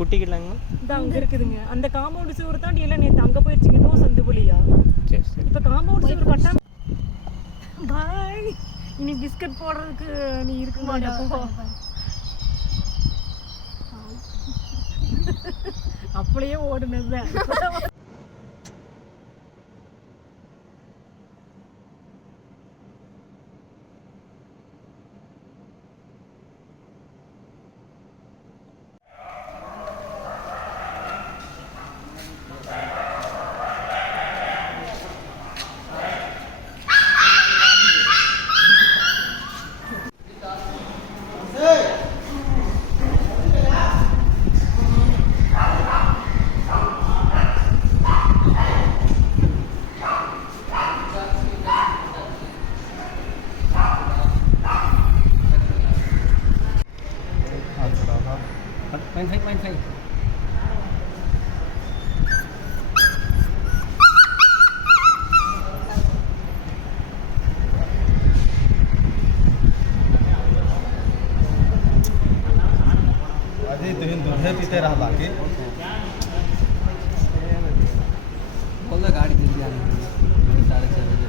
குட்டிக்கலாங்க இந்த அங்கே இருக்குதுங்க. அந்த காம்பவுண்ட் சுவர் தாண்டி எல்லாம் நேற்று அங்கே போயிடுச்சுங்க. இதுவும் சந்து புலியா. சரி சரி. இப்போ காம்பவுண்ட் சுவர் கட்டாம பாய். இனி பிஸ்கட் போடுறதுக்கு நீ இருக்க மாட்டேப்போ. அப்படியே ஓடுனது தான். main thay अरे तो इन दूध पीते रहा बाकी बोल गाड़ी दे दिया 4:30 बजे